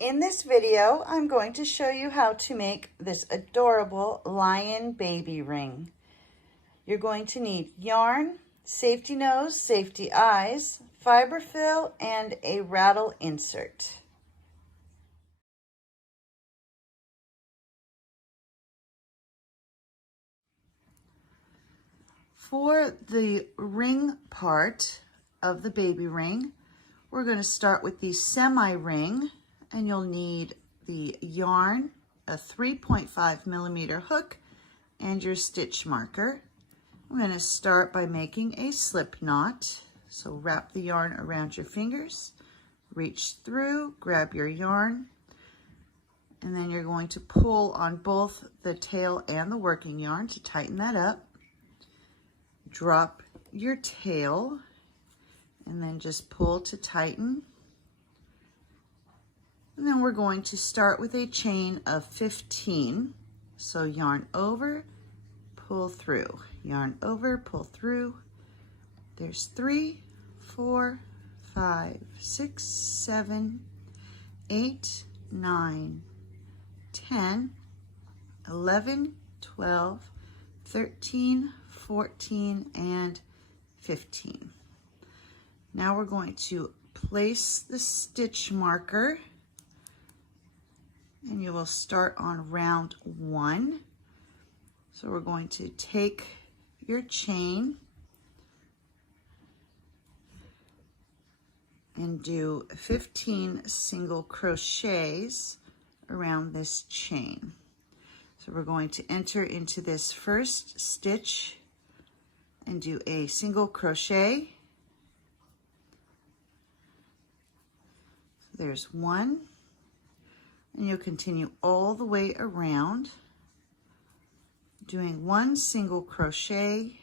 In this video, I'm going to show you how to make this adorable lion baby ring. You're going to need yarn, safety nose, safety eyes, fiber fill, and a rattle insert. For the ring part of the baby ring, we're going to start with the semi-ring, and you'll need the yarn, a 3.5 millimeter hook, and your stitch marker. I'm going to start by making a slip knot. So wrap the yarn around your fingers, reach through, grab your yarn, and then you're going to pull on both the tail and the working yarn to tighten that up. Drop your tail and then just pull to tighten. And then we're going to start with a chain of 15. So yarn over, pull through, yarn over, pull through. There's 3, 4, 5, 6, 7, 8, 9, 10, 11, 12, 13, 14, and 15. Now we're going to place the stitch marker, and you will start on round 1. So we're going to take your chain and do 15 single crochets around this chain. So we're going to enter into this first stitch and do a single crochet. So there's 1, and you'll continue all the way around, doing 1 single crochet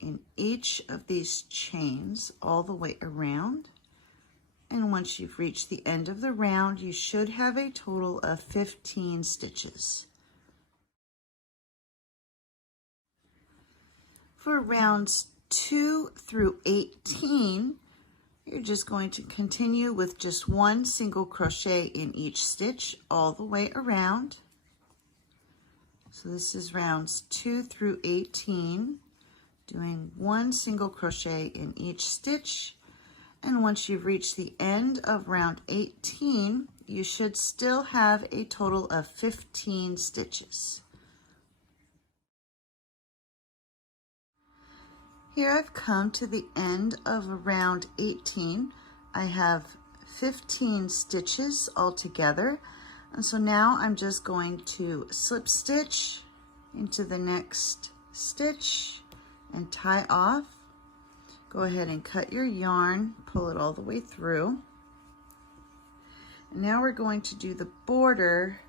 in each of these chains all the way around. And once you've reached the end of the round, you should have a total of 15 stitches. For rounds 2 through 18, you're just going to continue with just 1 single crochet in each stitch all the way around. So this is rounds 2 through 18, doing 1 single crochet in each stitch. And once you've reached the end of round 18, you should still have a total of 15 stitches. Here I've come to the end of round 18. I have 15 stitches altogether. And so now I'm just going to slip stitch into the next stitch and tie off. Go ahead and cut your yarn, pull it all the way through. And now we're going to do the border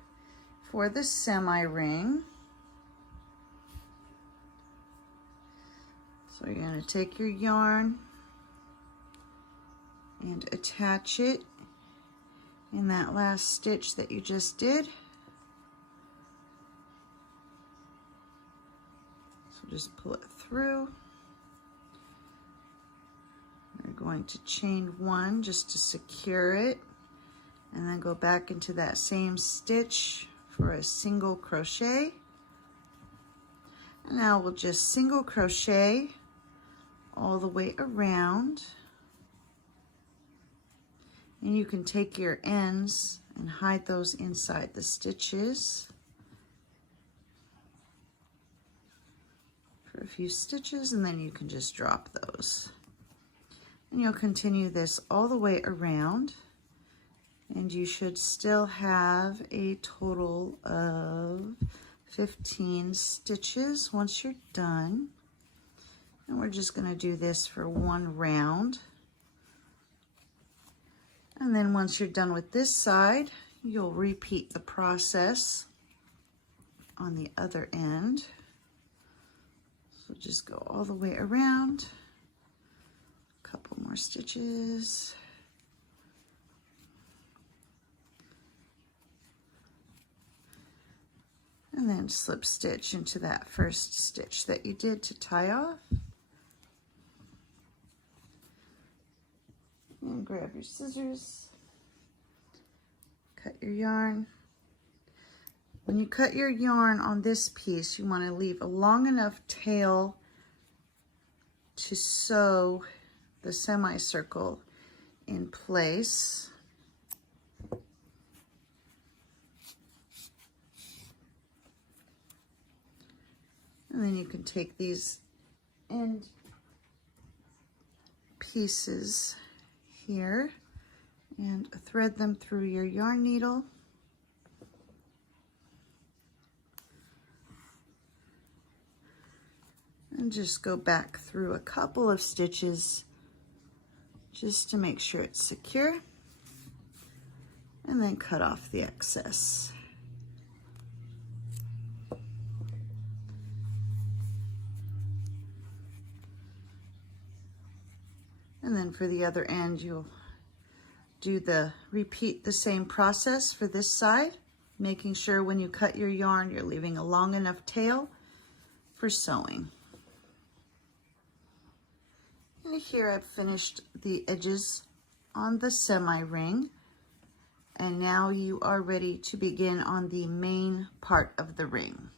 for the semi-ring. So you're going to take your yarn and attach it in that last stitch that you just did. So just pull it through. We're going to chain 1 just to secure it, and then go back into that same stitch for a single crochet. And now we'll just single crochet all the way around. And you can take your ends and hide those inside the stitches for a few stitches, and then you can just drop those. And you'll continue this all the way around, and you should still have a total of 15 stitches once you're done. And we're just going to do this for 1 round. And then once you're done with this side, you'll repeat the process on the other end. So just go all the way around, a couple more stitches. And then slip stitch into that first stitch that you did to tie off. And grab your scissors cut your yarn. When you cut your yarn on this piece, you want to leave a long enough tail to sew the semicircle in place. And then you can take these end pieces here and thread them through your yarn needle. And just go back through a couple of stitches just to make sure it's secure. And then cut off the excess. And then for the other end, you'll repeat the same process for this side, making sure when you cut your yarn, you're leaving a long enough tail for sewing. And here I've finished the edges on the semi-ring, and now you are ready to begin on the main part of the ring.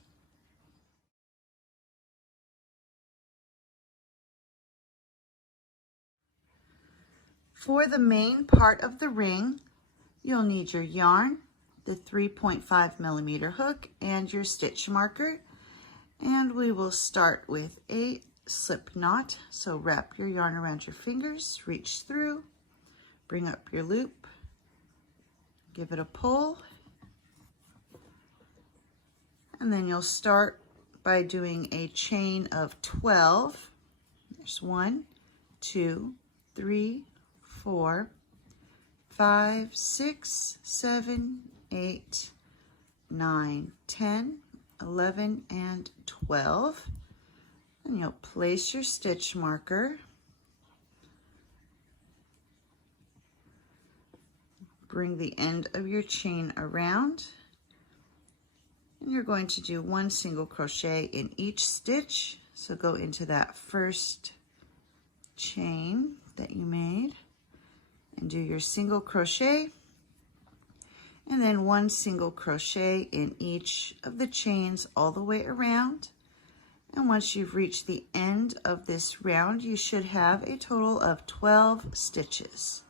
For the main part of the ring, you'll need your yarn, the 3.5 millimeter hook, and your stitch marker. And we will start with a slip knot. So wrap your yarn around your fingers, reach through, bring up your loop, give it a pull, and then you'll start by doing a chain of 12. There's 1, 2, 3, 4, 5, 6, 7, 8, 9, 10, 11, and 12. And you'll place your stitch marker, bring the end of your chain around, and you're going to do 1 single crochet in each stitch. So go into that first chain that you made and do your single crochet, and then 1 single crochet in each of the chains all the way around. And once you've reached the end of this round, you should have a total of 12 stitches.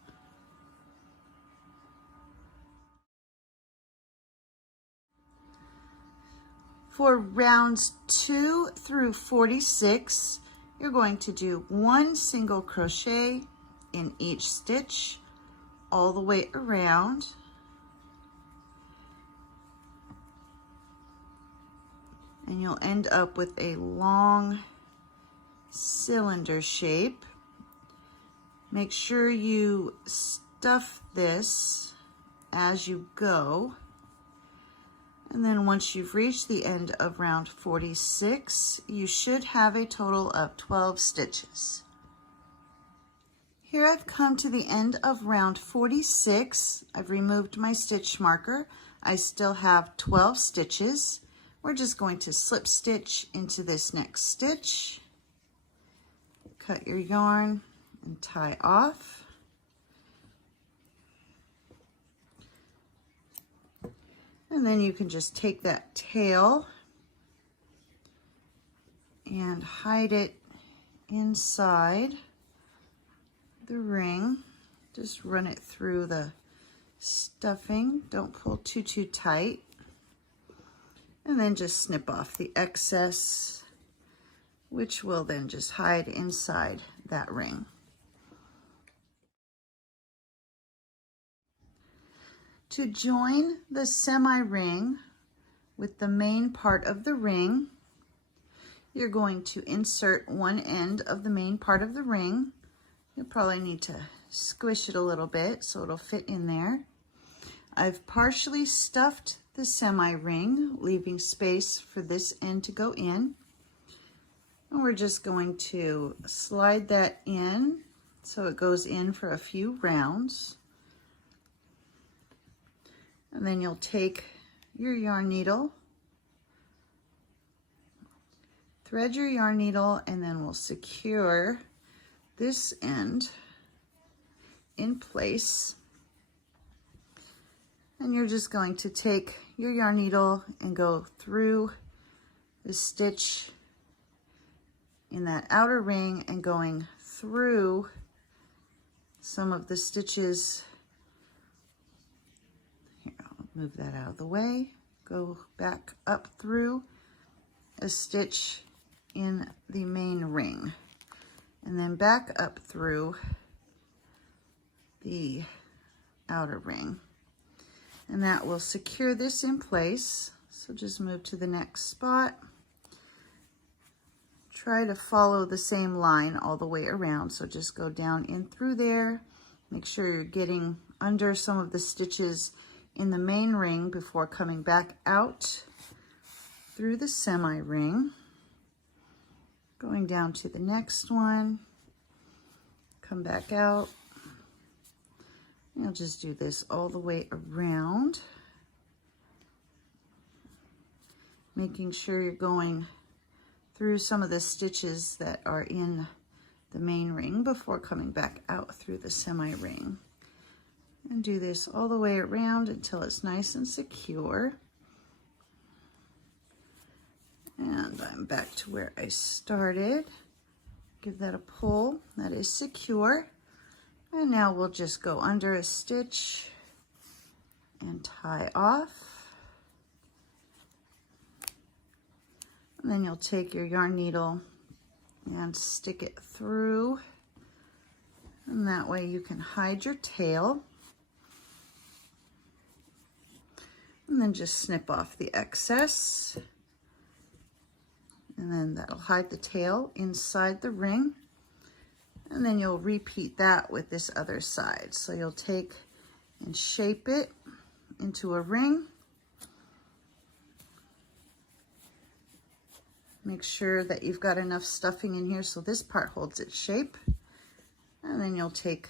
For rounds 2 through 46, you're going to do 1 single crochet in each stitch all the way around. And you'll end up with a long cylinder shape. Make sure you stuff this as you go. And then once you've reached the end of round 46, you should have a total of 12 stitches. Here I've come to the end of round 46. I've removed my stitch marker. I still have 12 stitches. We're just going to slip stitch into this next stitch, cut your yarn and tie off. And then you can just take that tail and hide it inside the ring. Just run it through the stuffing. Don't pull too tight. And then just snip off the excess, which will then just hide inside that ring. To join the semi-ring with the main part of the ring, you're going to insert one end of the main part of the ring. You'll probably need to squish it a little bit so it'll fit in there. I've partially stuffed the semi-ring, leaving space for this end to go in. And we're just going to slide that in so it goes in for a few rounds. And then you'll take your yarn needle, thread your yarn needle, and then we'll secure this end in place. And you're just going to take your yarn needle and go through the stitch in that outer ring and going through some of the stitches. Here, I'll move that out of the way. Go back up through a stitch in the main ring, and then back up through the outer ring. And that will secure this in place. So just move to the next spot. Try to follow the same line all the way around. So just go down in through there. Make sure you're getting under some of the stitches in the main ring before coming back out through the semi ring. Going down to the next one. Come back out. I'll just do this all the way around, making sure you're going through some of the stitches that are in the main ring before coming back out through the semi ring. And do this all the way around until it's nice and secure. And I'm back to where I started. Give that a pull. That is secure. And now we'll just go under a stitch and tie off. And then you'll take your yarn needle and stick it through. And that way you can hide your tail. And then just snip off the excess. And then that'll hide the tail inside the ring. And then you'll repeat that with this other side. So you'll take and shape it into a ring. Make sure that you've got enough stuffing in here so this part holds its shape. And then you'll take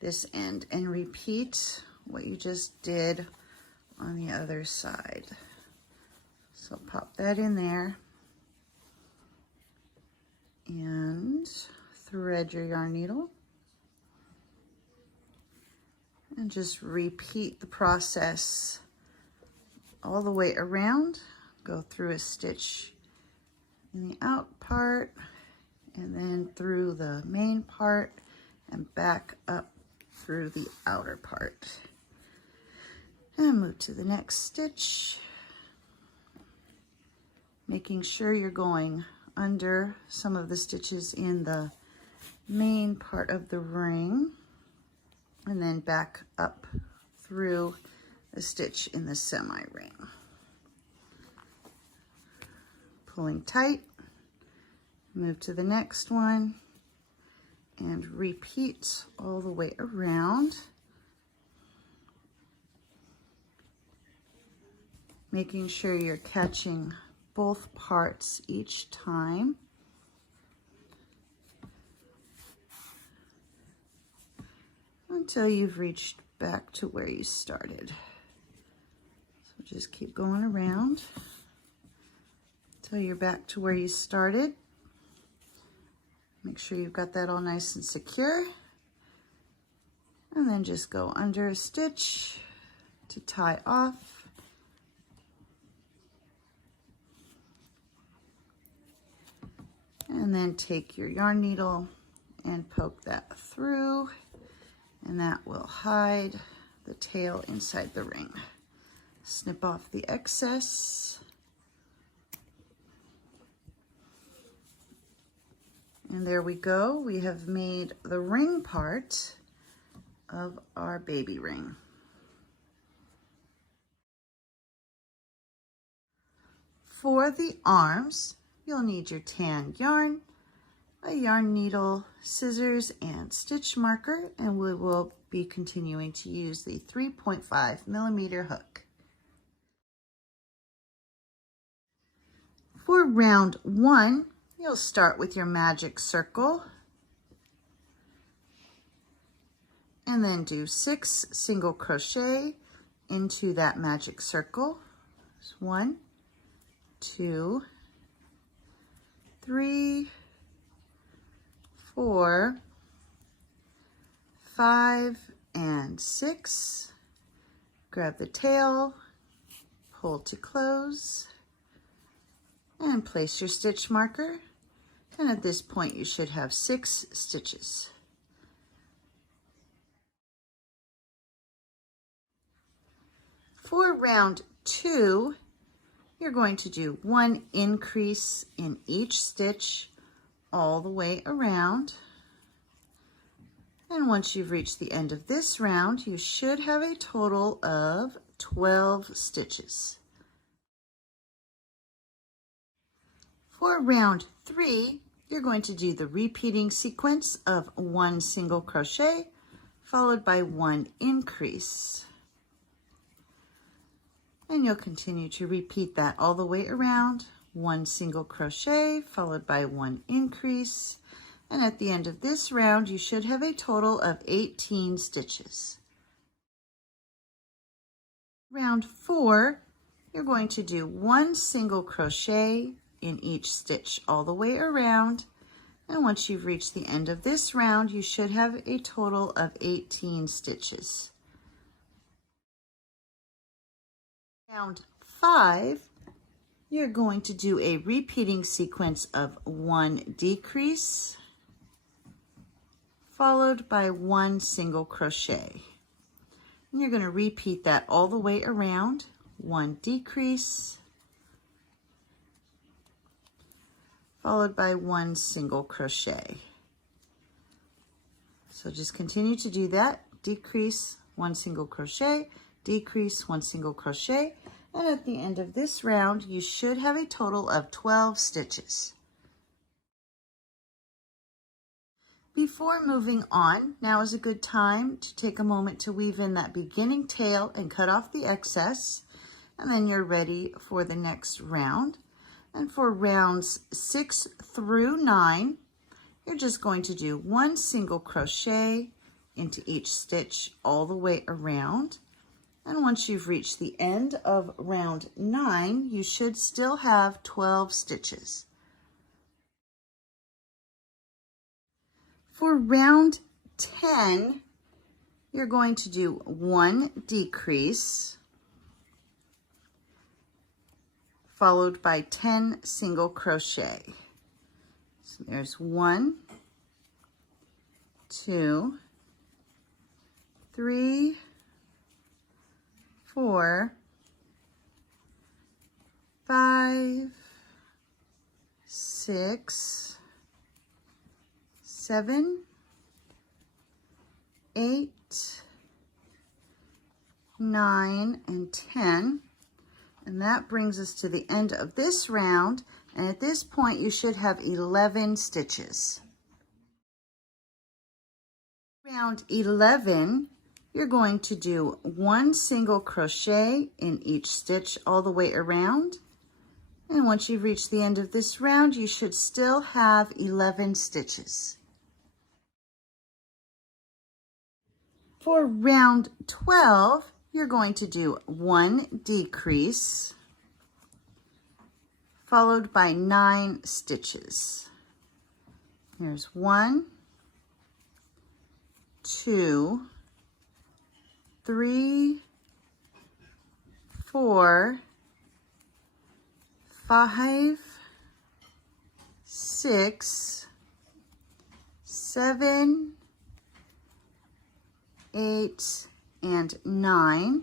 this end and repeat what you just did on the other side. So pop that in there and thread your yarn needle and just repeat the process all the way around. Go through a stitch in the out part and then through the main part and back up through the outer part. And move to the next stitch, making sure you're going under some of the stitches in the main part of the ring and then back up through a stitch in the semi ring. Pulling tight, move to the next one and repeat all the way around, making sure you're catching both parts each time. Until you've reached back to where you started. So just keep going around until you're back to where you started. Make sure you've got that all nice and secure. And then just go under a stitch to tie off. And then take your yarn needle and poke that through. And that will hide the tail inside the ring. Snip off the excess. And there we go. We have made the ring part of our baby ring. For the arms, you'll need your tan yarn, a yarn needle, scissors, and stitch marker, and we will be continuing to use the 3.5mm hook. For round 1, you'll start with your magic circle and then do 6 single crochet into that magic circle. 1, 2, 3, 4, 5, and 6. grab the tail, pull to close, and place your stitch marker. And at this point, you should have 6 stitches. For round 2, you're going to do 1 increase in each stitch all the way around. And once you've reached the end of this round, you should have a total of 12 stitches. For round 3, you're going to do the repeating sequence of 1 single crochet followed by 1 increase. And you'll continue to repeat that all the way around. 1 single crochet followed by 1 increase. And at the end of this round, you should have a total of 18 stitches. Round 4, you're going to do 1 single crochet in each stitch all the way around. And once you've reached the end of this round, you should have a total of 18 stitches. Round 5, you're going to do a repeating sequence of 1 decrease followed by 1 single crochet. And you're going to repeat that all the way around. 1 decrease followed by 1 single crochet. So just continue to do that. Decrease, 1 single crochet, decrease, 1 single crochet, and at the end of this round, you should have a total of 12 stitches. Before moving on, now is a good time to take a moment to weave in that beginning tail and cut off the excess, and then you're ready for the next round. And for rounds 6 through 9, you're just going to do 1 single crochet into each stitch all the way around. And once you've reached the end of round 9, you should still have 12 stitches. For round 10, you're going to do 1 decrease followed by 10 single crochet. So there's 1, 2, 3, 4, 5, 6, 7, 8, 9, and 10. And that brings us to the end of this round. And at this point, you should have 11 stitches. Round 11, you're going to do 1 single crochet in each stitch all the way around. And once you've reached the end of this round, you should still have 11 stitches. For round 12, you're going to do 1 decrease followed by 9 stitches. Here's 1, 2, 3, 4, 5, 6, 7, 8, and 9.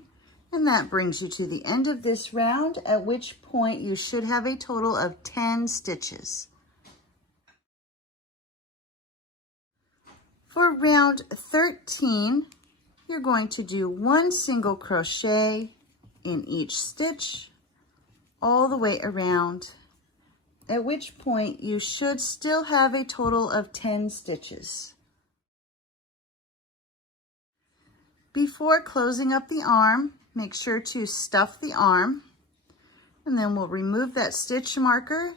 And that brings you to the end of this round, at which point you should have a total of 10 stitches. For round 13, you're going to do 1 single crochet in each stitch all the way around, at which point you should still have a total of 10 stitches. Before closing up the arm, make sure to stuff the arm, and then we'll remove that stitch marker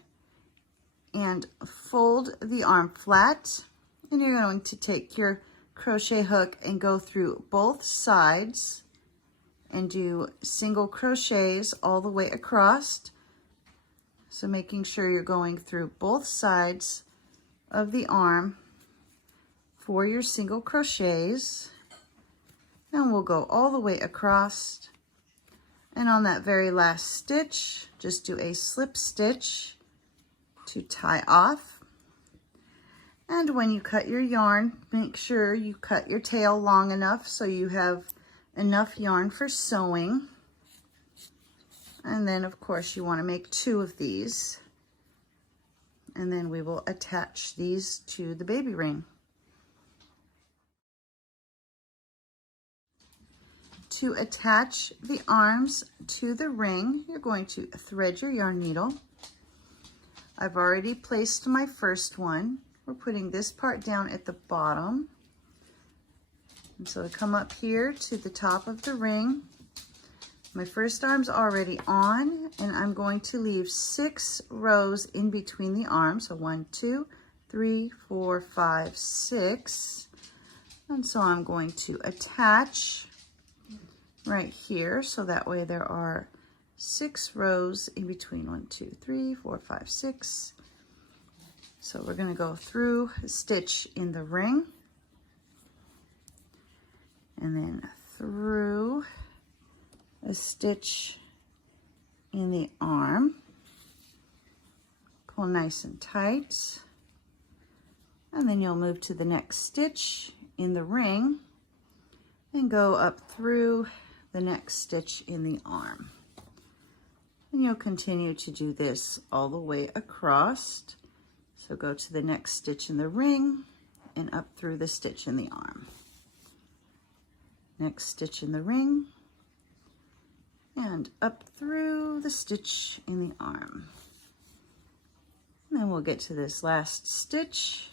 and fold the arm flat. And you're going to take your crochet hook and go through both sides and do single crochets all the way across. So making sure you're going through both sides of the arm for your single crochets. And we'll go all the way across And on that very last stitch, just do a slip stitch to tie off. And when you cut your yarn, make sure you cut your tail long enough so you have enough yarn for sewing. And then of course you want to make 2 of these. And then we will attach these to the baby ring. To attach the arms to the ring, you're going to thread your yarn needle. I've already placed my first one. We're putting this part down at the bottom. And so I come up here to the top of the ring. My first arm's already on, and I'm going to leave 6 rows in between the arms. So 1, 2, 3, 4, 5, 6. And so I'm going to attach right here, so that way there are 6 rows in between. 1, 2, 3, 4, 5, 6. So we're going to go through a stitch in the ring, and then through a stitch in the arm. Pull nice and tight, and then you'll move to the next stitch in the ring and go up through the next stitch in the arm. And you'll continue to do this all the way across. So go to the next stitch in the ring and up through the stitch in the arm. Next stitch in the ring and up through the stitch in the arm. And then we'll get to this last stitch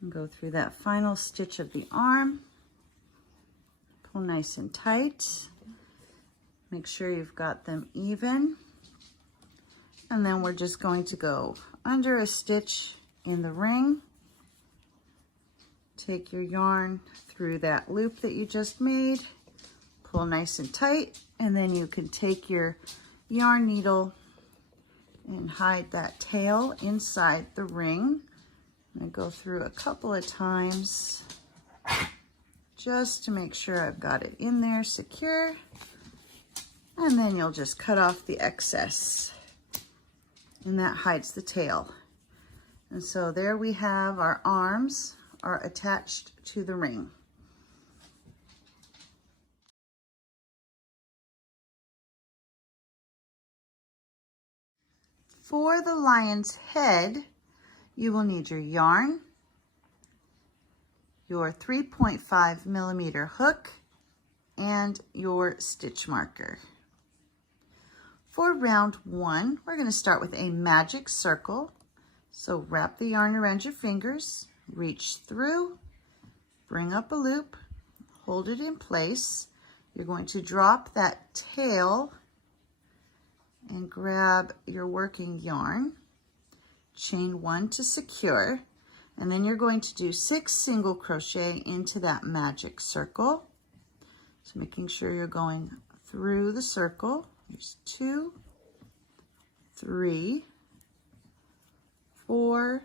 and go through that final stitch of the arm. Pull nice and tight. Make sure you've got them even. And then we're just going to go under a stitch in the ring. Take your yarn through that loop that you just made. Pull nice and tight, and then you can take your yarn needle and hide that tail inside the ring. I'm going to go through a couple of times just to make sure I've got it in there secure. And then you'll just cut off the excess, and that hides the tail. And so there we have our arms are attached to the ring. For the lion's head, you will need your yarn, your 3.5 millimeter hook, and your stitch marker. For round 1, we're going to start with a magic circle. So wrap the yarn around your fingers, reach through, bring up a loop, hold it in place. You're going to drop that tail and grab your working yarn, chain 1 to secure, and then you're going to do 6 single crochet into that magic circle. So making sure you're going through the circle. Here's 2, 3, 4,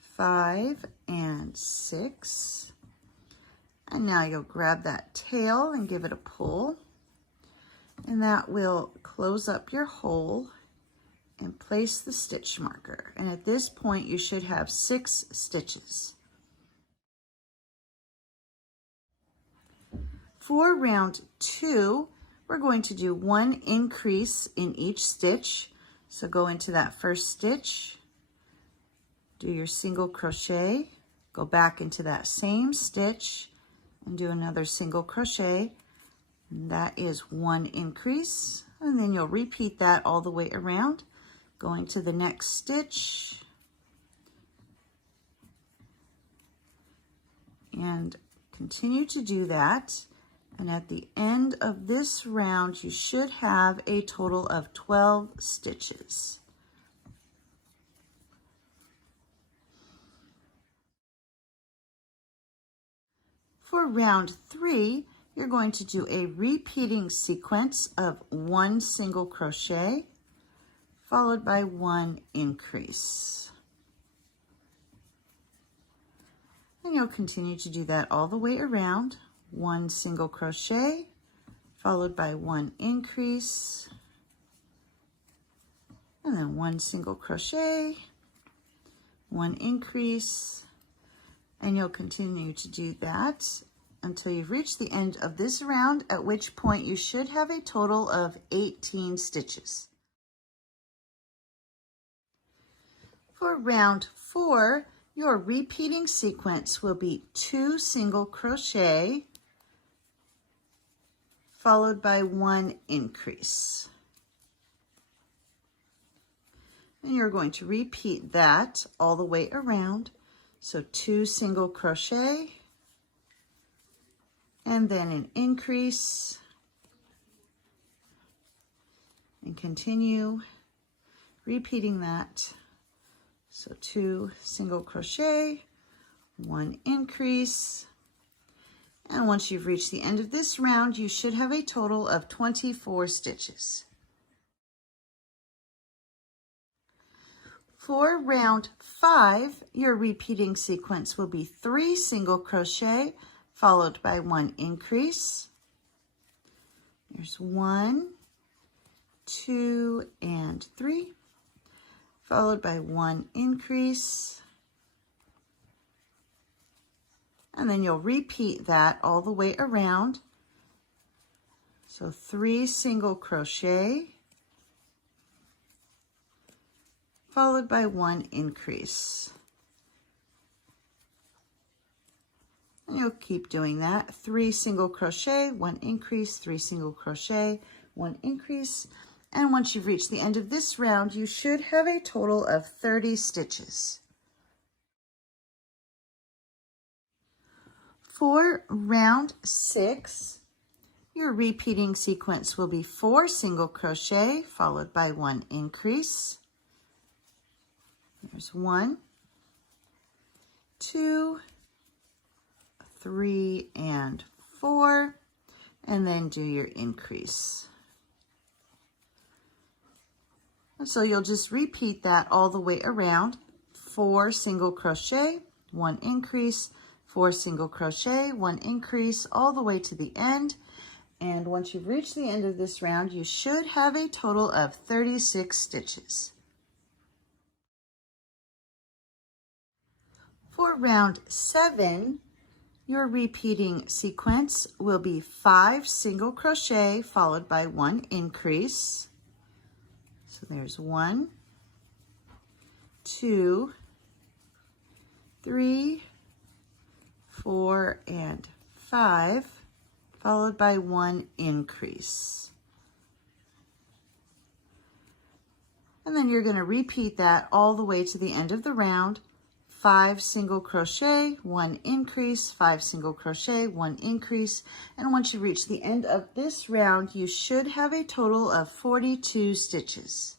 5, and 6. And now you'll grab that tail and give it a pull, and that will close up your hole and place the stitch marker. And at this point you should have 6 stitches. For round 2, we're going to do 1 increase in each stitch. So go into that first stitch, do your single crochet, go back into that same stitch and do another single crochet. And that is 1 increase, and then you'll repeat that all the way around, going to the next stitch and continue to do that. And at the end of this round, you should have a total of 12 stitches. For round 3, you're going to do a repeating sequence of 1 single crochet followed by 1 increase. And you'll continue to do that all the way around. 1 single crochet, followed by 1 increase, and then 1 single crochet, 1 increase, and you'll continue to do that until you've reached the end of this round, at which point you should have a total of 18 stitches. For round 4, your repeating sequence will be 2 single crochet followed by 1 increase. And you're going to repeat that all the way around. So 2 single crochet and then an increase, and continue repeating that. So 2 single crochet, 1 increase, and once you've reached the end of this round, you should have a total of 24 stitches. For round 5, your repeating sequence will be 3 single crochet followed by 1 increase. There's 1, 2, and 3, followed by 1 increase. And then you'll repeat that all the way around. So 3 single crochet, followed by 1 increase. And you'll keep doing that. 3 single crochet, 1 increase, 3 single crochet, 1 increase. And once you've reached the end of this round, you should have a total of 30 stitches. For round 6, your repeating sequence will be 4 single crochet followed by 1 increase. There's 1, 2, 3, and 4, and then do your increase. And so you'll just repeat that all the way around. 4 single crochet, 1 increase, 4 single crochet, 1 increase, all the way to the end. And once you've reached the end of this round, you should have a total of 36 stitches. For round 7, your repeating sequence will be 5 single crochet followed by 1 increase. So there's 1, 2, 3, 4, and 5, followed by 1 increase. And then you're going to repeat that all the way to the end of the round. 5 single crochet, 1 increase, 5 single crochet, 1 increase, and once you reach the end of this round, you should have a total of 42 stitches.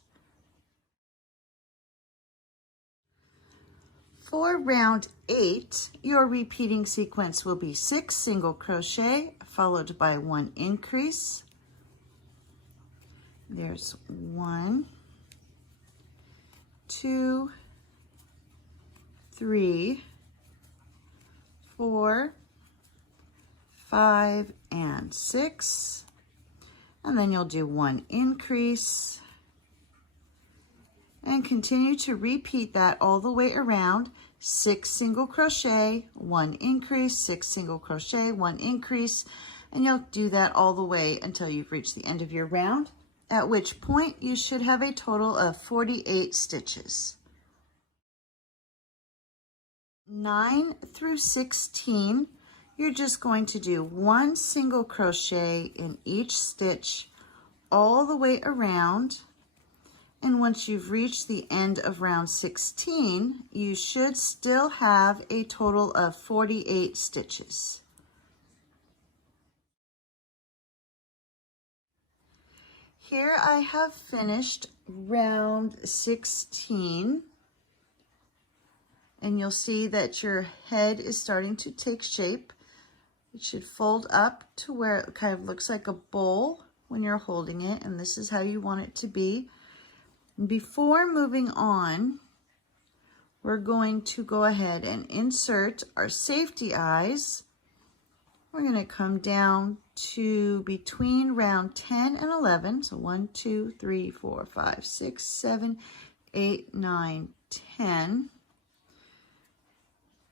For round 8, your repeating sequence will be 6 single crochet followed by 1 increase. There's 1, 2, 3, 4, 5, and 6, and then you'll do 1 increase and continue to repeat that all the way around. 6 single crochet, 1 increase, 6 single crochet, 1 increase, and you'll do that all the way until you've reached the end of your round, at which point you should have a total of 48 stitches. 9 through 16, you're just going to do 1 single crochet in each stitch all the way around. And once you've reached the end of round 16, you should still have a total of 48 stitches. Here I have finished round 16. And you'll see that your head is starting to take shape. It should fold up to where it kind of looks like a bowl when you're holding it, and this is how you want it to be. Before moving on, we're going to go ahead and insert our safety eyes we're going to come down to between round 10 and 11. So 1, 2, 3, 4, 5, 6, 7, 8, 9, 10.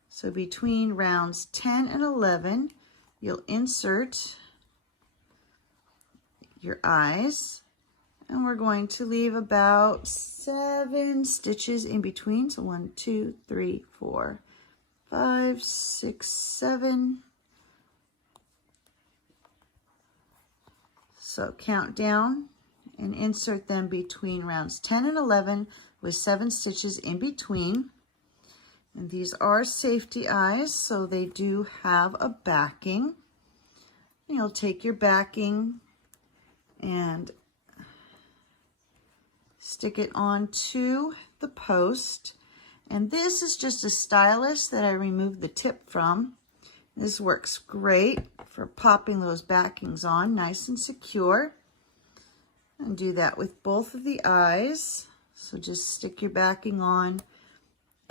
So between rounds 10 and 11, you'll insert your eyes, and we're going to leave about 7 stitches in between. So 1, 2, 3, 4, 5, 6, 7. So count down and insert them between rounds 10 and 11 with 7 stitches in between. And these are safety eyes, so they do have a backing. And you'll take your backing and stick it onto the post. And this is just a stylus that I removed the tip from. This works great for popping those backings on nice and secure. And do that with both of the eyes. So just stick your backing on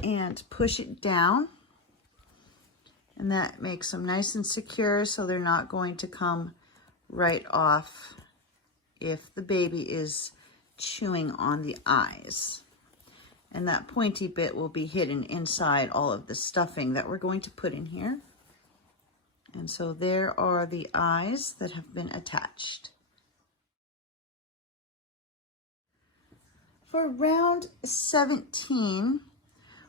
and push it down. And that makes them nice and secure so they're not going to come right off if the baby is chewing on the eyes. And that pointy bit will be hidden inside all of the stuffing that we're going to put in here. And so there are the eyes that have been attached. For round 17,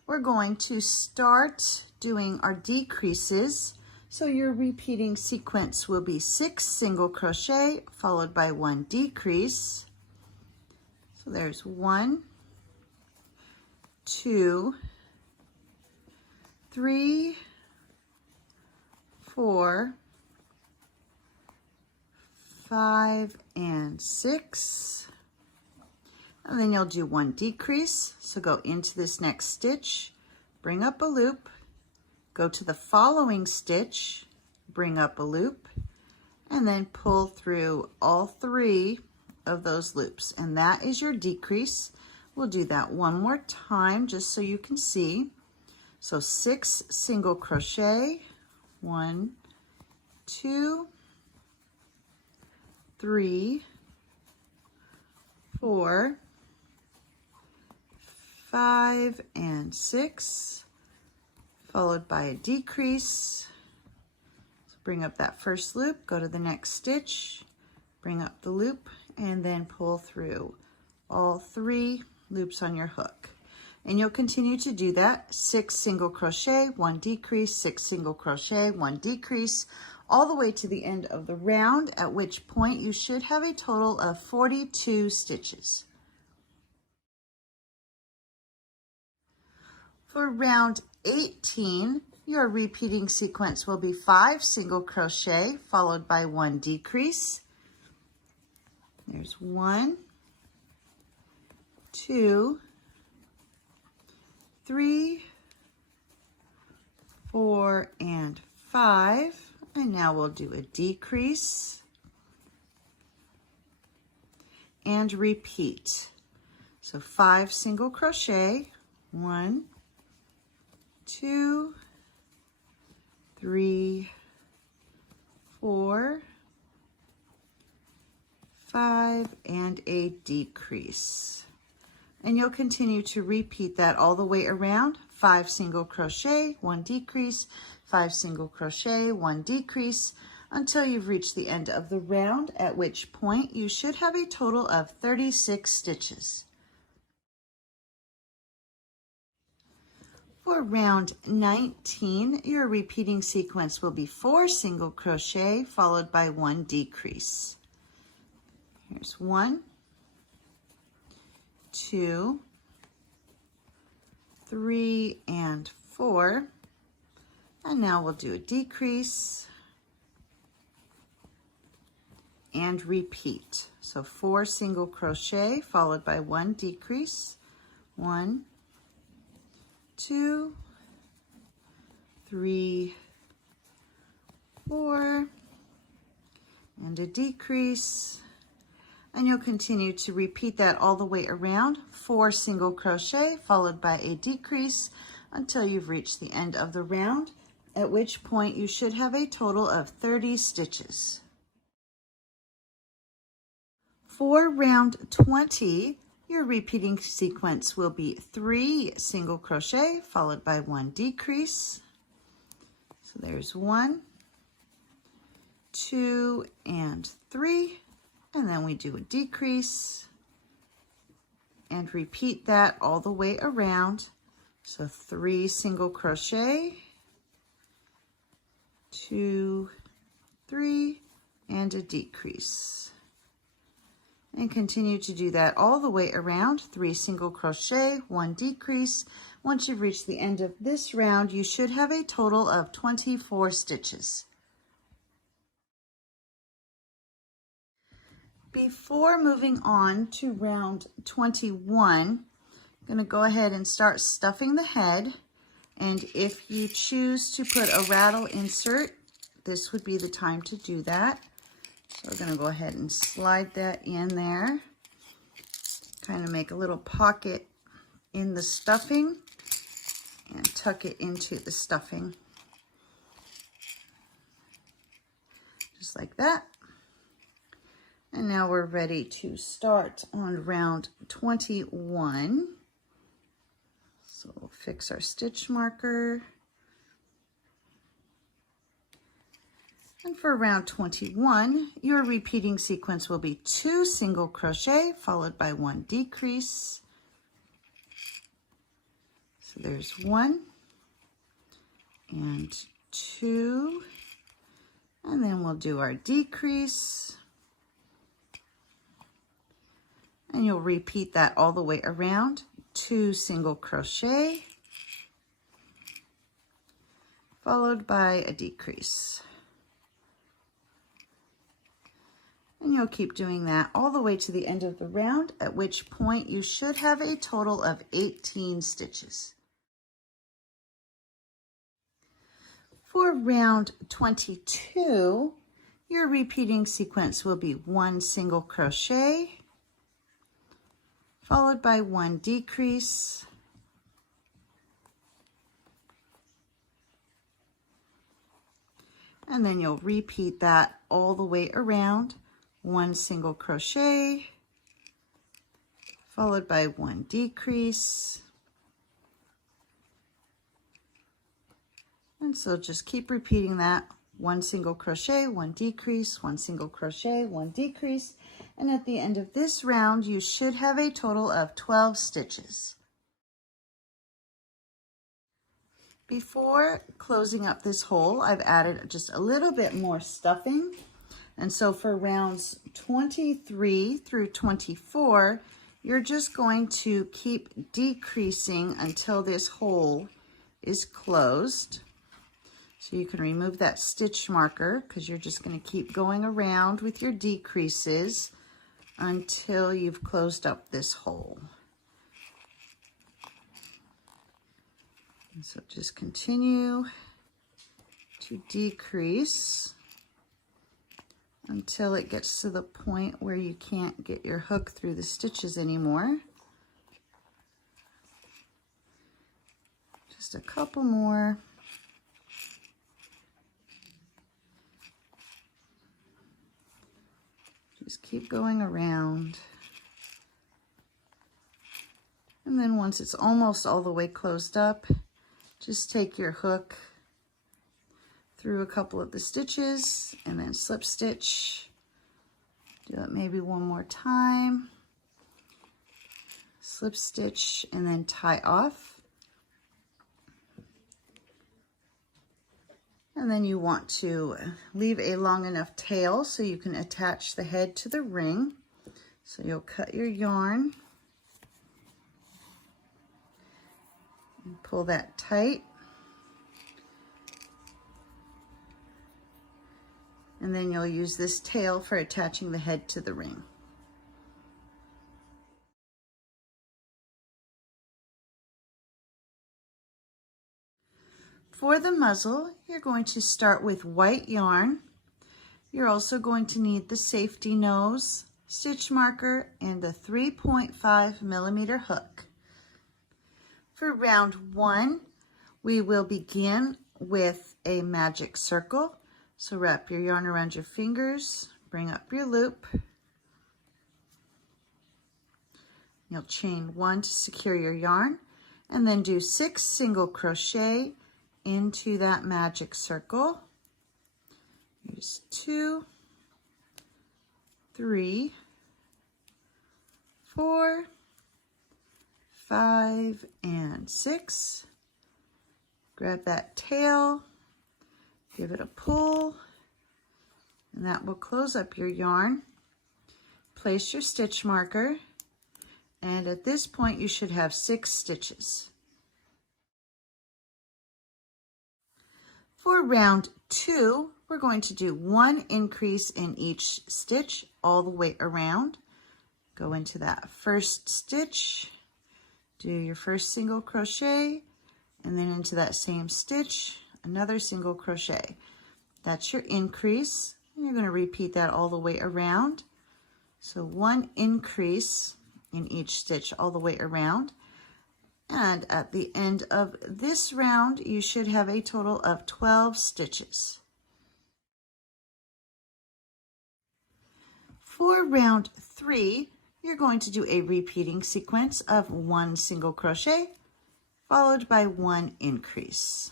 we're going to start doing our decreases. So your repeating sequence will be 6 single crochet followed by 1 decrease. So there's 1, 2, 3, 4, 5, and 6. And then you'll do 1 decrease. So go into this next stitch, bring up a loop, go to the following stitch, bring up a loop, and then pull through all 3 of those loops. And that is your decrease. We'll do that one more time just so you can see. So 6 single crochet, 1, 2, 3, 4, 5, and 6, followed by a decrease. So bring up that first loop, go to the next stitch, bring up the loop, and then pull through all 3 loops on your hook. And you'll continue to do that. 6 single crochet, 1 decrease, 6 single crochet, 1 decrease, all the way to the end of the round, at which point you should have a total of 42 stitches. For round 18, your repeating sequence will be 5 single crochet followed by 1 decrease. There's 1, 2, 3, 4, and 5. And now we'll do a decrease and repeat. So 5 single crochet, 1, 2, 3, 4, 5, and a decrease. And you'll continue to repeat that all the way around. 5 single crochet, 1 decrease, 5 single crochet, 1 decrease, until you've reached the end of the round, at which point you should have a total of 36 stitches. For round 19, your repeating sequence will be 4 single crochet followed by 1 decrease. Here's 1, 2, 3, and 4. And now we'll do a decrease and repeat. So 4 single crochet followed by 1 decrease. 1, 2, 3, 4, and a decrease. And you'll continue to repeat that all the way around. 4 single crochet followed by a decrease until you've reached the end of the round, at which point you should have a total of 30 stitches. For round 20, your repeating sequence will be 3 single crochet followed by 1 decrease. So there's 1, 2, and 3, and then we do a decrease and repeat that all the way around. So 3 single crochet, 2, 3, and a decrease. And continue to do that all the way around. 3 single crochet, 1 decrease. Once you've reached the end of this round, you should have a total of 24 stitches. Before moving on to round 21, I'm going to go ahead and start stuffing the head. And if you choose to put a rattle insert, this would be the time to do that. So we're going to go ahead and slide that in there. Kind of make a little pocket in the stuffing and tuck it into the stuffing. Just like that. And now we're ready to start on round 21. So we'll fix our stitch marker. And for round 21, your repeating sequence will be 2 single crochet followed by 1 decrease. So there's 1 and 2, and then we'll do our decrease. And you'll repeat that all the way around. 2 single crochet followed by a decrease. And you'll keep doing that all the way to the end of the round, at which point you should have a total of 18 stitches. For round 22, your repeating sequence will be 1 single crochet followed by 1 decrease. And then you'll repeat that all the way around. 1 single crochet followed by 1 decrease. And so just keep repeating that. 1 single crochet, 1 decrease, 1 single crochet, 1 decrease. And at the end of this round, you should have a total of 12 stitches. Before closing up this hole, I've added just a little bit more stuffing. And so for rounds 23 through 24, you're just going to keep decreasing until this hole is closed. So you can remove that stitch marker because you're just going to keep going around with your decreases until you've closed up this hole. And so just continue to decrease until it gets to the point where you can't get your hook through the stitches anymore. Just a couple more. Just keep going around. And then once it's almost all the way closed up, just take your hook through a couple of the stitches and then slip stitch. Do it maybe one more time. Slip stitch and then tie off. And then you want to leave a long enough tail so you can attach the head to the ring. So you'll cut your yarn and pull that tight. And then you'll use this tail for attaching the head to the ring. For the muzzle, you're going to start with white yarn. You're also going to need the safety nose, stitch marker, and the 3.5 millimeter hook. For round 1, we will begin with a magic circle. So wrap your yarn around your fingers, bring up your loop. You'll chain 1 to secure your yarn, and then do 6 single crochet into that magic circle. Here's 2, 3, 4, 5, and 6. Grab that tail, give it a pull, and that will close up your yarn. Place your stitch marker, and at this point you should have 6 stitches. For round 2, we're going to do 1 increase in each stitch all the way around. Go into that first stitch, do your first single crochet, and then into that same stitch, another single crochet. That's your increase. And you're going to repeat that all the way around. So 1 increase in each stitch all the way around. And at the end of this round, you should have a total of 12 stitches. For round 3, you're going to do a repeating sequence of 1 single crochet, followed by 1 increase.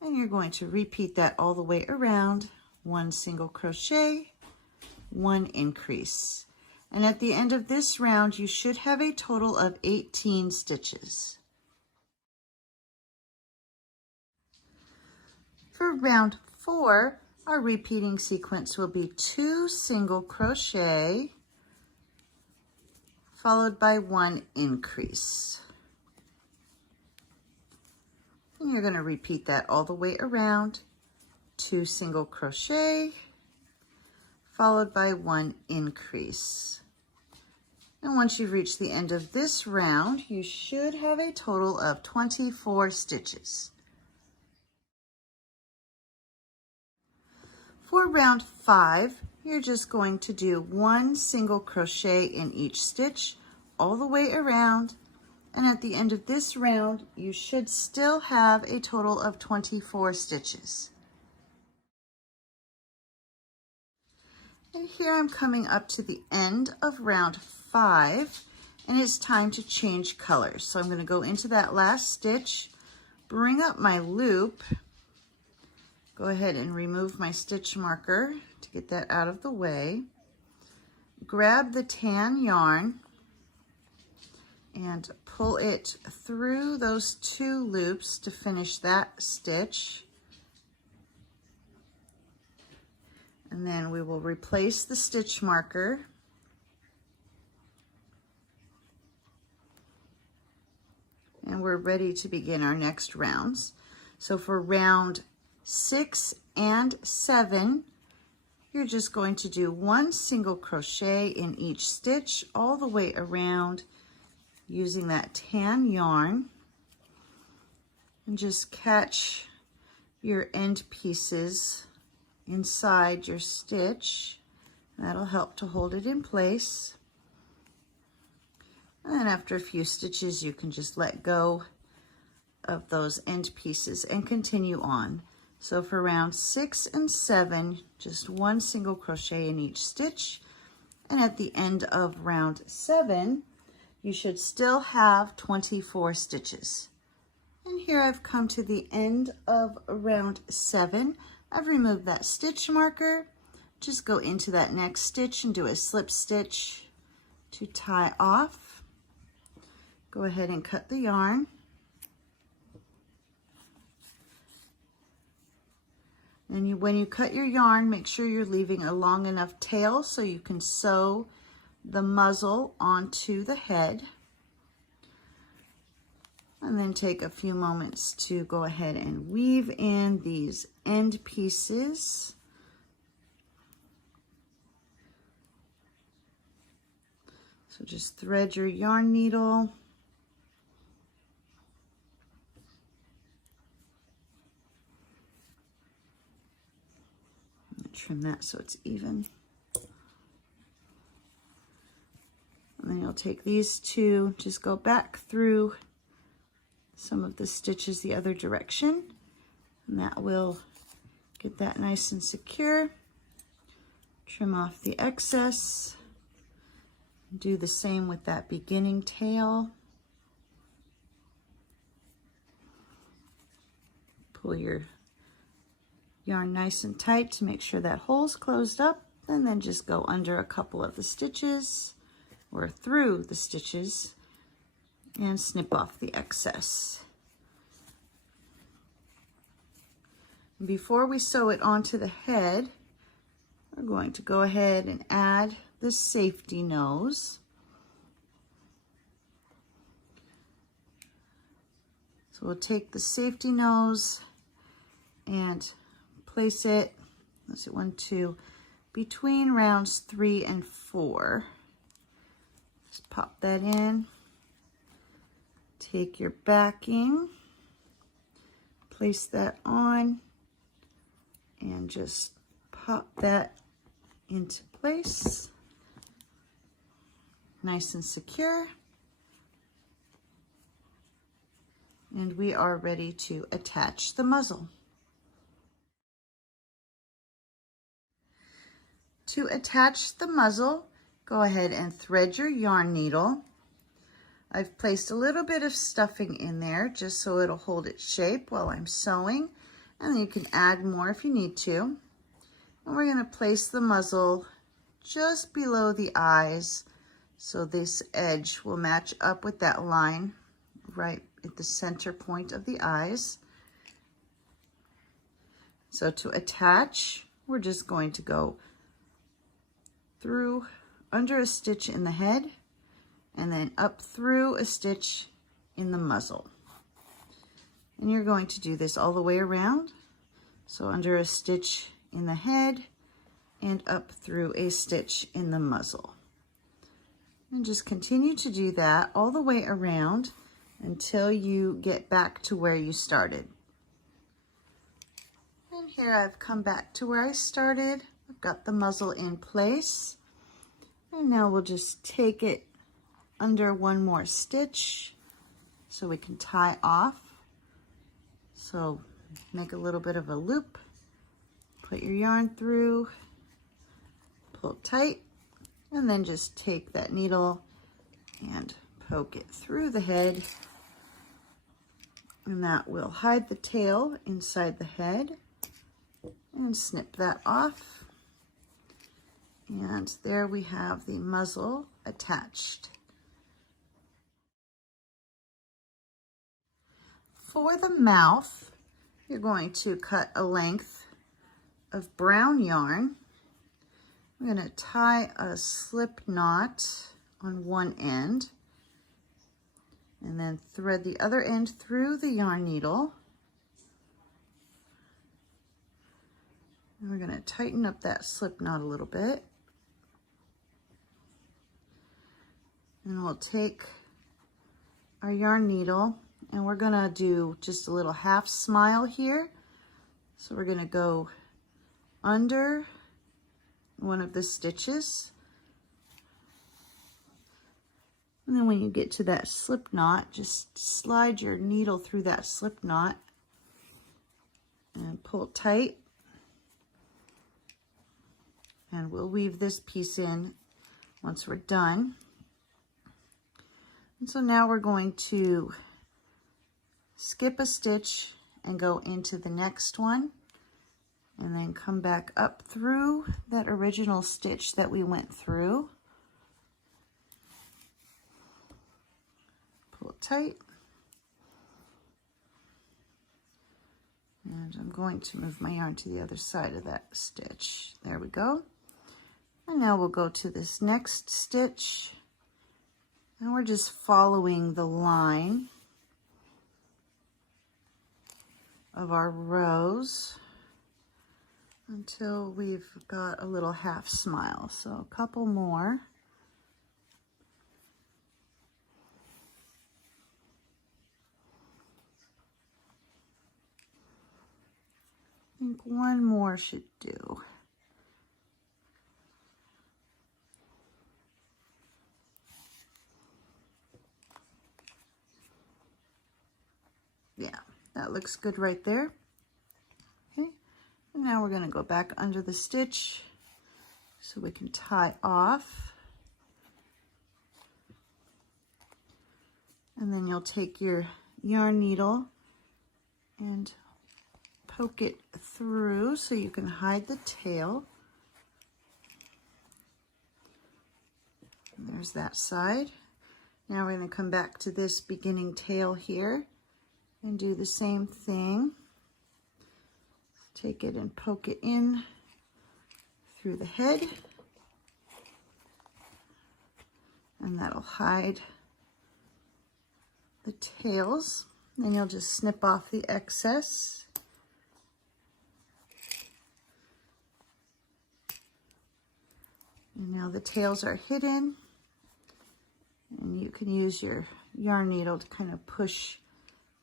And you're going to repeat that all the way around, 1 single crochet, 1 increase. And at the end of this round, you should have a total of 18 stitches. For round 4, our repeating sequence will be 2 single crochet, followed by 1 increase. And you're going to repeat that all the way around, 2 single crochet, followed by 1 increase. And once you've reached the end of this round, you should have a total of 24 stitches. For round 5, you're just going to do 1 single crochet in each stitch all the way around, and at the end of this round you should still have a total of 24 stitches. And here I'm coming up to the end of round 5, and it's time to change colors. So I'm going to go into that last stitch, bring up my loop, go ahead and remove my stitch marker to get that out of the way. Grab the tan yarn and pull it through those 2 loops to finish that stitch. And then we will replace the stitch marker. And we're ready to begin our next rounds. So for round 6 and 7, you're just going to do 1 single crochet in each stitch all the way around using that tan yarn, and just catch your end pieces inside your stitch. That'll help to hold it in place. And then after a few stitches, you can just let go of those end pieces and continue on. So for round 6 and 7, just 1 single crochet in each stitch. And at the end of round 7, you should still have 24 stitches. And here I've come to the end of round 7. I've removed that stitch marker. Just go into that next stitch and do a slip stitch to tie off. Go ahead and cut the yarn. And when you cut your yarn, make sure you're leaving a long enough tail so you can sew the muzzle onto the head. And then take a few moments to go ahead and weave in these end pieces. So just thread your yarn needle. Trim that so it's even. And then you'll take these 2, just go back through some of the stitches the other direction, and that will get that nice and secure. Trim off the excess. Do the same with that beginning tail. Pull your yarn nice and tight to make sure that hole's closed up, and then just go under a couple of the stitches or through the stitches and snip off the excess. Before we sew it onto the head, we're going to go ahead and add the safety nose. So we'll take the safety nose and place it, let's see, 1, 2, between rounds 3 and 4. Just pop that in. Take your backing, place that on, and just pop that into place. Nice and secure. And we are ready to attach the muzzle. To attach the muzzle, go ahead and thread your yarn needle. I've placed a little bit of stuffing in there just so it'll hold its shape while I'm sewing, and then you can add more if you need to. And we're going to place the muzzle just below the eyes so this edge will match up with that line right at the center point of the eyes. So to attach, we're just going to go through under a stitch in the head and then up through a stitch in the muzzle. And you're going to do this all the way around. So under a stitch in the head and up through a stitch in the muzzle. And just continue to do that all the way around until you get back to where you started. And here I've come back to where I started. I've got the muzzle in place. And now we'll just take it under one more stitch so we can tie off. So make a little bit of a loop, put your yarn through, pull tight, and then just take that needle and poke it through the head, and that will hide the tail inside the head, and snip that off. And there we have the muzzle attached. For the mouth, you're going to cut a length of brown yarn. I'm going to tie a slip knot on one end and then thread the other end through the yarn needle. And we're going to tighten up that slip knot a little bit. And we'll take our yarn needle and we're going to do just a little half smile here. So we're going to go under one of the stitches, and then when you get to that slip knot, just slide your needle through that slip knot and pull tight, and we'll weave this piece in once we're done. And so now we're going to skip a stitch and go into the next one, and then come back up through that original stitch that we went through. Pull it tight. And I'm going to move my yarn to the other side of that stitch. There we go. And now we'll go to this next stitch, and we're just following the line of our rows until we've got a little half smile. So a couple more. I think one more should do. Yeah, that looks good right there. Okay, and now we're going to go back under the stitch so we can tie off. And then you'll take your yarn needle and poke it through so you can hide the tail. And there's that side. Now we're going to come back to this beginning tail here and do the same thing. Take it and poke it in through the head, and that'll hide the tails. Then you'll just snip off the excess. And now the tails are hidden, and you can use your yarn needle to kind of push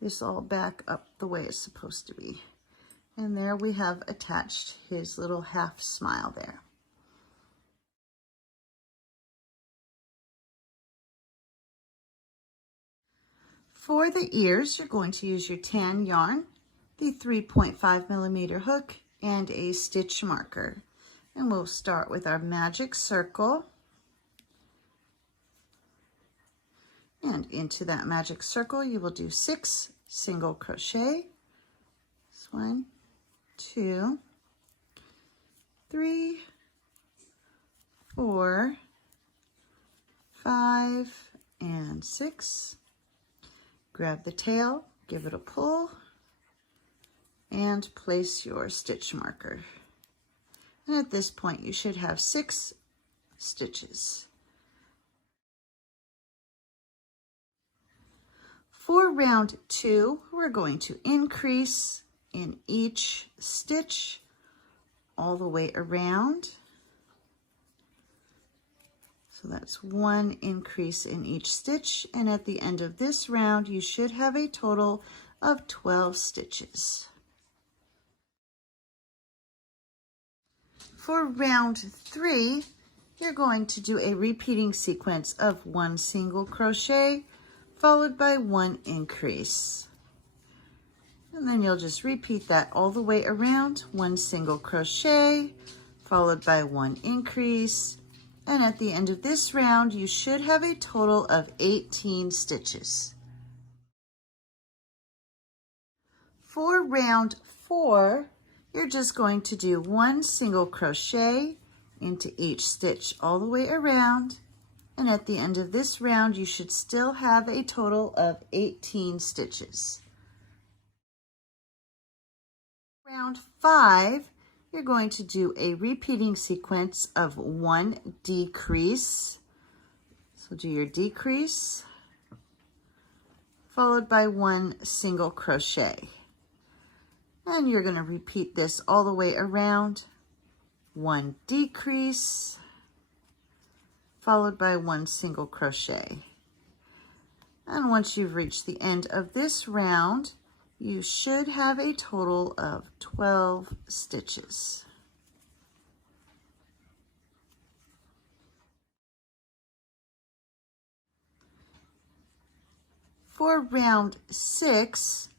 this all back up the way it's supposed to be. And there we have attached his little half smile there. For the ears, you're going to use your tan yarn, the 3.5 millimeter hook, and a stitch marker. And we'll start with our magic circle. And into that magic circle, you will do 6 single crochet. 1, 2, 3, 4, 5, and 6. Grab the tail, give it a pull, and place your stitch marker. And at this point, you should have 6 stitches. For round 2, we're going to increase in each stitch all the way around. So that's 1 increase in each stitch, and at the end of this round you should have a total of 12 stitches. For round 3, you're going to do a repeating sequence of 1 single crochet followed by 1 increase. And then you'll just repeat that all the way around. 1 single crochet followed by 1 increase. And at the end of this round, you should have a total of 18 stitches. For round 4, you're just going to do 1 single crochet into each stitch all the way around. And at the end of this round, you should still have a total of 18 stitches. Round 5, you're going to do a repeating sequence of 1 decrease. So do your decrease, followed by 1 single crochet. And you're going to repeat this all the way around. 1 decrease, followed by 1 single crochet. And once you've reached the end of this round, you should have a total of 12 stitches. For round 6,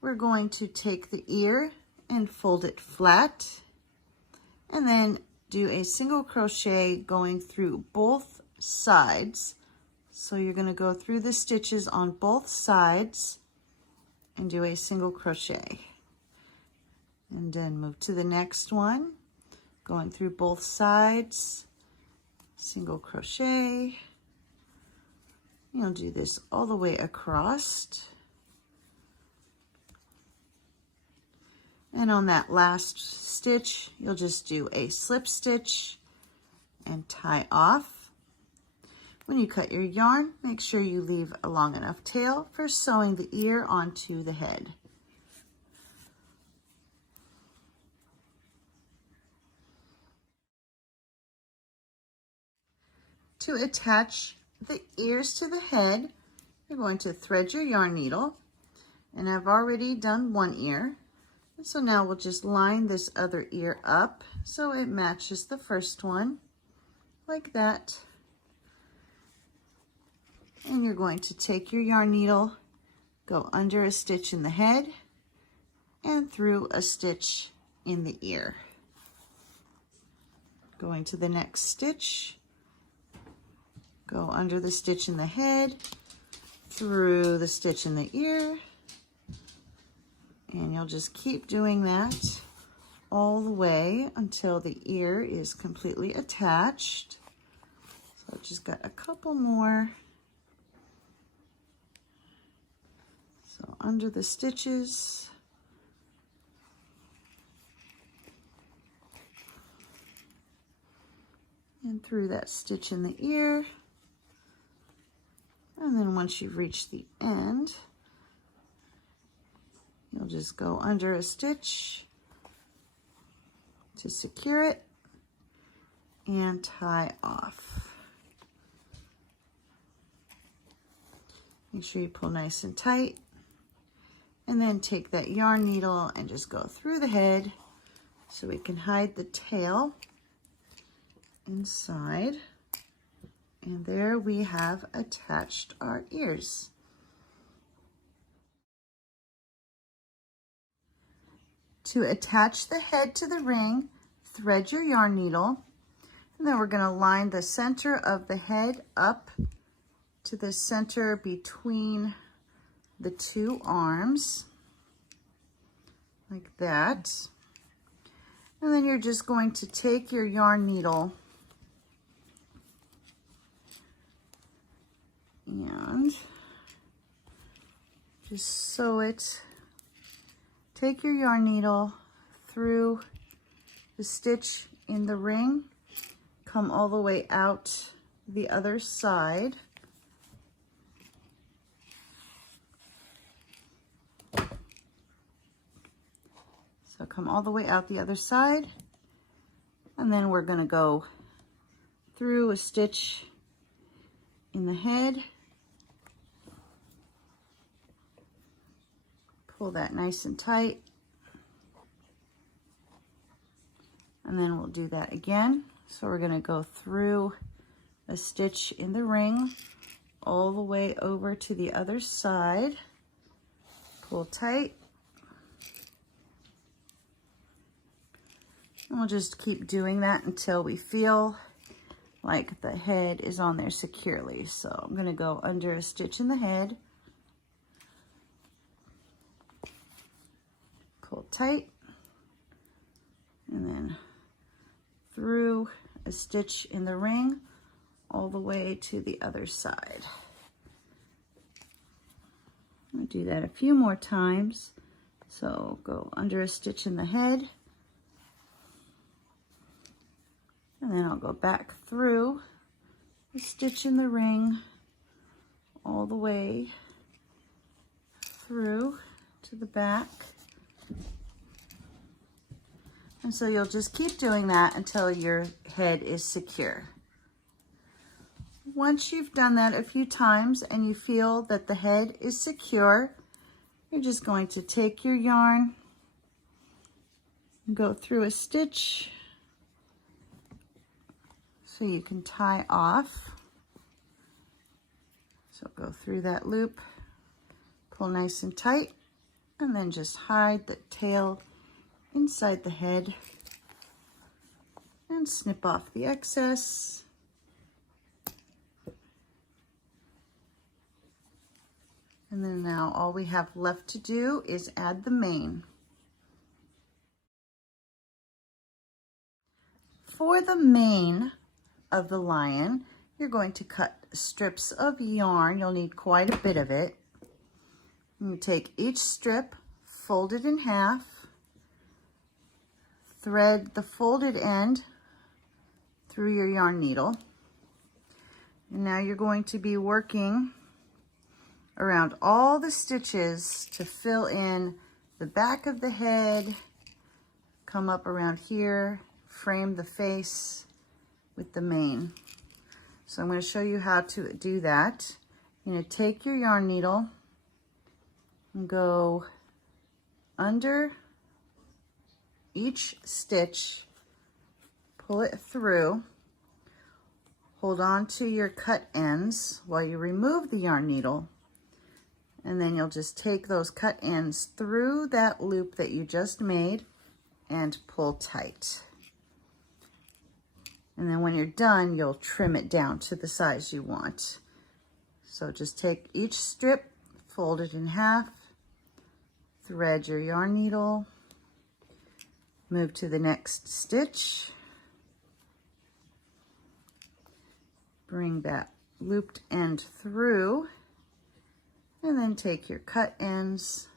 we're going to take the ear and fold it flat, and then do a single crochet going through both sides. So you're going to go through the stitches on both sides and do a single crochet, and then move to the next one, going through both sides, single crochet. You'll do this all the way across, and on that last stitch you'll just do a slip stitch and tie off. When you cut your yarn, make sure you leave a long enough tail for sewing the ear onto the head. To attach the ears to the head, you're going to thread your yarn needle, and I've already done 1 ear. So now we'll just line this other ear up so it matches the first one, like that. And you're going to take your yarn needle Go under a stitch in the head and through a stitch in the ear. Going to the next stitch, go under the stitch in the head, through the stitch in the ear, and you'll just keep doing that all the way until the ear is completely attached. So I've just got a couple more. So under the stitches, and through that stitch in the ear. And then once you've reached the end, you'll just go under a stitch to secure it and tie off. Make sure you pull nice and tight, and then take that yarn needle and just go through the head so we can hide the tail inside. And there we have attached our ears. To attach the head to the ring, thread your yarn needle, and then we're going to line the center of the head up to the center between the two arms, like that. And then you're just going to take your yarn needle and just sew it. Take your yarn needle through the stitch in the ring, come all the way out the other side. So come all the way out the other side, and then we're going to go through a stitch in the head. Pull that nice and tight, and then we'll do that again. So we're going to go through a stitch in the ring all the way over to the other side. Pull tight, and we'll just keep doing that until we feel like the head is on there securely. So I'm going to go under a stitch in the head, pull tight, and then through a stitch in the ring all the way to the other side. I'm going to do that a few more times. So go under a stitch in the head, and then I'll go back through a stitch in the ring all the way through to the back. And so you'll just keep doing that until your head is secure. Once you've done that a few times and you feel that the head is secure, you're just going to take your yarn and go through a stitch so you can tie off. So go through that loop, pull nice and tight, and then just hide the tail inside the head and snip off the excess. And then now all we have left to do is add the mane. For the mane of the lion, you're going to cut strips of yarn. You'll need quite a bit of it. You take each strip, fold it in half, thread the folded end through your yarn needle. And now you're going to be working around all the stitches to fill in the back of the head, come up around here, frame the face with the mane. So I'm going to show you how to do that. You're going to take your yarn needle and go under each stitch, pull it through, hold on to your cut ends while you remove the yarn needle, And then you'll just take those cut ends through that loop that you just made and pull tight. And then when you're done, you'll trim it down to the size you want. So just take each strip, fold it in half, thread your yarn needle, move to the next stitch, bring that looped end through, and then take your cut ends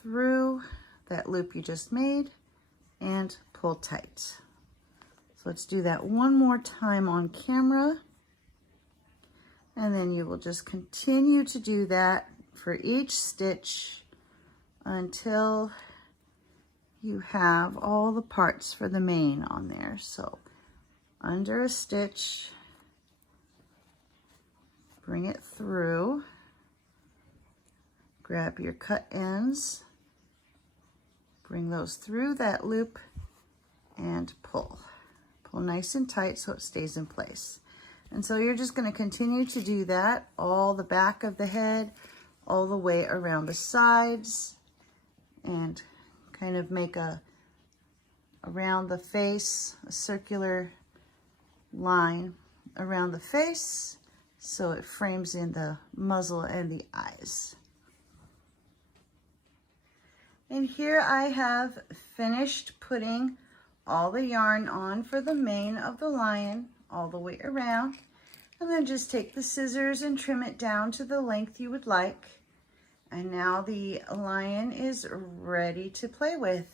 through that loop you just made and pull tight. So let's do that one more time on camera. And then you will just continue to do that for each stitch until you have all the parts for the mane on there. So under a stitch, bring it through, grab your cut ends, bring those through that loop and pull. Pull nice and tight so it stays in place. And so you're just going to continue to do that all the back of the head, all the way around the sides, and kind of make around the face, a circular line around the face so it frames in the muzzle and the eyes. And here I have finished putting all the yarn on for the mane of the lion all the way around, and then just take the scissors and trim it down to the length you would like. And now the lion is ready to play with.